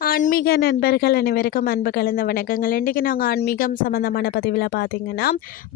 ஆன்மீக நண்பர்கள் அனைவருக்கும் அன்பு கலந்த வணக்கங்கள். இன்றைக்கி நாங்கள் ஆன்மீகம் சம்மந்தமான பதிவில் பார்த்தீங்கன்னா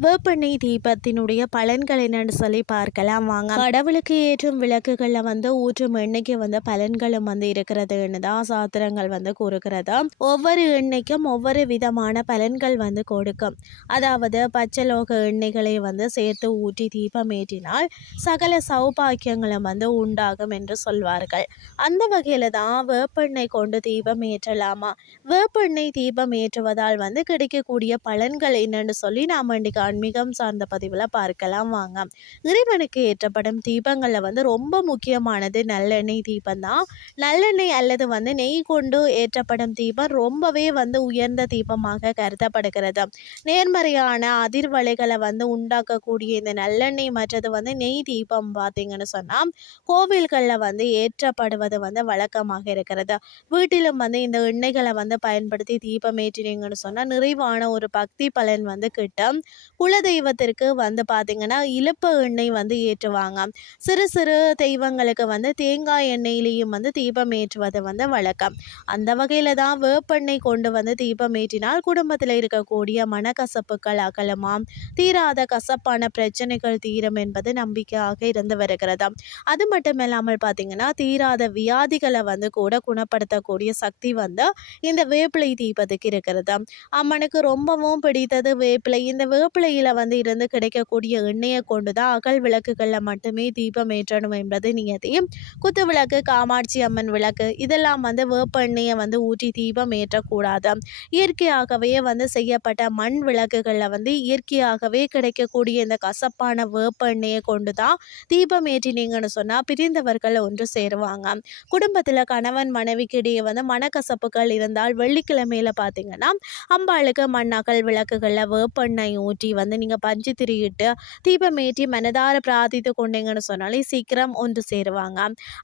வேப்பெண்ணெய் தீபத்தினுடைய பலன்கள் என்னன்னு சொல்லி பார்க்கலாம். வாங்க. கடவுளுக்கு ஏற்றும் விளக்குகளில் வந்து ஊற்றும் எண்ணெய்க்கு வந்து பலன்களும் வந்து இருக்கிறதுன்னு தான் சாத்திரங்கள் வந்து கூறுகிறது? ஒவ்வொரு எண்ணெய்க்கும் ஒவ்வொரு விதமான பலன்கள் வந்து கொடுக்கும். அதாவது பச்சலோக எண்ணெய்களை வந்து சேர்த்து ஊற்றி தீபம் ஏற்றினால் சகல சௌபாக்கியங்களும் வந்து உண்டாகும் என்று சொல்வார்கள். அந்த வகையில் தான் வேப்பெண்ணெய் கொண்டு தீபம் ஏற்றலாமா? வேப்பெண்ணெய் தீபம் ஏற்றுவதால் வந்து கிடைக்கக்கூடிய பலன்கள் என்னன்னு சொல்லி நாம் இன்றைக்கி ஆன்மீகம் சார்ந்த பதிவில் பார்க்கலாம் வாங்க. இறைவனுக்கு ஏற்றப்படும் தீபங்களில் வந்து ரொம்ப முக்கியமானது நல்லெண்ணெய் தீபம் தான். நல்லெண்ணெய் அல்லது வந்து நெய் கொண்டு ஏற்றப்படும் தீபம் ரொம்பவே வந்து உயர்ந்த தீபமாக கருதப்படுகிறது. நேர்மறையான அதிர்வலைகளை வந்து உண்டாக்கக்கூடிய இந்த நல்லெண்ணெய் மற்றது வந்து நெய் தீபம் பார்த்தீங்கன்னு சொன்னால் கோவில்களில் வந்து ஏற்றப்படுவது வந்து வழக்கமாக இருக்கிறது. வீட்டிலும் வந்து இந்த எண்ணெய்களை வந்து பயன்படுத்தி தீபம் ஏற்றினீங்கன்னு சொன்னால் நிறைவான ஒரு பக்தி பலன் வந்து கிட்டும். குலதெய்வத்திற்கு வந்து பார்த்திங்கன்னா இழுப்பு எண்ணெய் வந்து ஏற்றுவாங்க. சிறு சிறு தெய்வங்களுக்கு வந்து தேங்காய் எண்ணெயிலையும் வந்து தீபம் ஏற்றுவது வந்து வழக்கம். அந்த வகையில் தான் வேப்பெண்ணெய் கொண்டு வந்து தீபம் ஏற்றினால் குடும்பத்தில் இருக்கக்கூடிய மனக்கசப்புகள் அகலமாம் தீராத கசப்பான பிரச்சனைகள் தீரும் என்பது நம்பிக்கையாக இருந்து வருகிறது. அது மட்டும் இல்லாமல் பார்த்தீங்கன்னா தீராத வியாதிகளை வந்து கூட குணப்படுத்தக்கூடிய சக்தி சக்தி வந்து இந்த வேப்பிலை தீபத்துக்கு இருக்கிறது அம்மனுக்கு ரொம்பவும் பிடித்தது வேப்பிலை. இந்த வேப்பிலையில் வந்து இருந்து கிடைக்கக்கூடிய எண்ணெயை கொண்டு தான் அகல் விளக்குகளில் மட்டுமே தீபம் ஏற்றணும் என்பது நியதி குத்து விளக்கு காமாட்சி அம்மன் விளக்கு இதெல்லாம் வந்து வேப்பெண்ணெயை வந்து ஊற்றி தீபம் ஏற்றக்கூடாது. இயற்கையாகவே வந்து செய்யப்பட்ட மண் விளக்குகளில் வந்து இயற்கையாகவே கிடைக்கக்கூடிய இந்த கசப்பான வேப்பெண்ணெயை கொண்டு தான் தீபம் ஏற்றினீங்கன்னு சொன்னால் பிரிந்தவர்கள் ஒன்று சேருவாங்க. குடும்பத்தில் கணவன் மனைவிக்கு இடையே வந்து மன மனக்கசப்புகள் இருந்தால் வெள்ளிக்கிழமையில் பார்த்தீங்கன்னா அம்பாளுக்கு மண்ணாக்கள் விளக்குகளில் வேப்பெண்ணெய் ஊற்றி வந்து நீங்கள் பஞ்சு திரியிட்டு தீபமேற்றி மனதார பிரார்த்தித்து கொண்டீங்கன்னு சொன்னாலே சீக்கிரம் ஒன்று சேருவாங்க.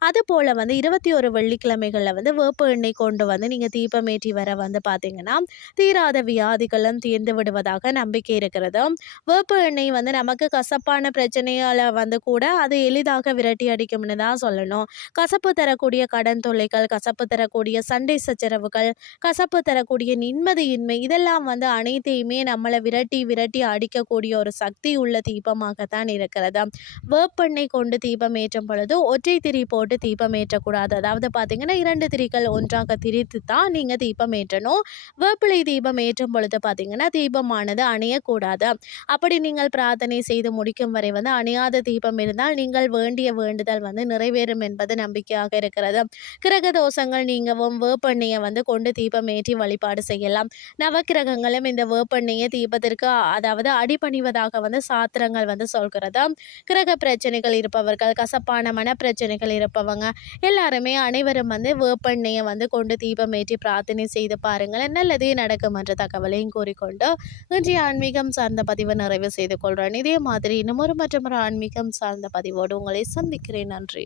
அதுபோல் வந்து இருபத்தி ஒரு வெள்ளிக்கிழமைகளில் வந்து வேப்ப எண்ணெய் கொண்டு வந்து நீங்கள் தீபமேற்றி வர வந்து பார்த்தீங்கன்னா தீராத வியாதிகளும் தீர்ந்து விடுவதாக நம்பிக்கை இருக்கிறது. வேப்ப எண்ணெய் வந்து நமக்கு கசப்பான பிரச்சனையால் வந்து கூட அது எளிதாக விரட்டி அடிக்கும்னு தான் சொல்லணும். கசப்பு தரக்கூடிய கடன் தொல்லைகள் கசப்பு தரக்கூடிய சண்டை சண்டை சச்சரவுகள் கசப்பு தரக்கூடிய நிம்மதியின்மை இதெல்லாம் வந்து அனைத்தையுமே நம்மளை விரட்டி விரட்டி அடிக்கக்கூடிய ஒரு சக்தி உள்ள தீபமாகத்தான் இருக்கிறது. வேப்பெண்ணை கொண்டு தீபம் ஏற்றும் பொழுது ஒற்றை திரி போட்டு தீபம் ஏற்றக்கூடாது. அதாவது பார்த்தீங்கன்னா இரண்டு திரிகள் ஒன்றாக திரித்து தான் நீங்கள் தீபம் ஏற்றணும். வேப்பிலை தீபம் ஏற்றும் பொழுது பார்த்தீங்கன்னா தீபமானது அணையக்கூடாது. அப்படி நீங்கள் பிரார்த்தனை செய்து முடிக்கும் வரை வந்து அணையாத தீபம் இருந்தால் நீங்கள் வேண்டிய வேண்டுதல் வந்து நிறைவேறும் என்பது நம்பிக்கையாக இருக்கிறது. கிரக தோஷங்கள் நீங்கவும் வேப்பெண்ணெயை வந்து கொண்டு தீபம் ஏற்றி வழிபாடு செய்யலாம். நவக்கிரகங்களும் இந்த வேப்பெண்ணெயை தீபத்திற்கு அதாவது அடிபணிவதாக வந்து சாத்திரங்கள் வந்து சொல்கிறது. கிரக பிரச்சனைகள் இருப்பவர்கள் கசப்பான மன பிரச்சனைகள் இருப்பவங்க எல்லாருமே அனைவரும் வந்து வேப்பெண்ணெயை வந்து கொண்டு தீபம் ஏற்றி பிரார்த்தனை செய்து பாருங்கள் நல்லதே நடக்கும் என்ற தகவலையும் கூறிக்கொண்டு இன்றைய ஆன்மீகம் சார்ந்த பதிவை நிறைவு செய்து கொள்கிறேன். இதே மாதிரி இன்னும் ஒரு மற்றும் ஒரு ஆன்மீகம் சார்ந்த பதிவோடு உங்களை சந்திக்கிறேன். நன்றி.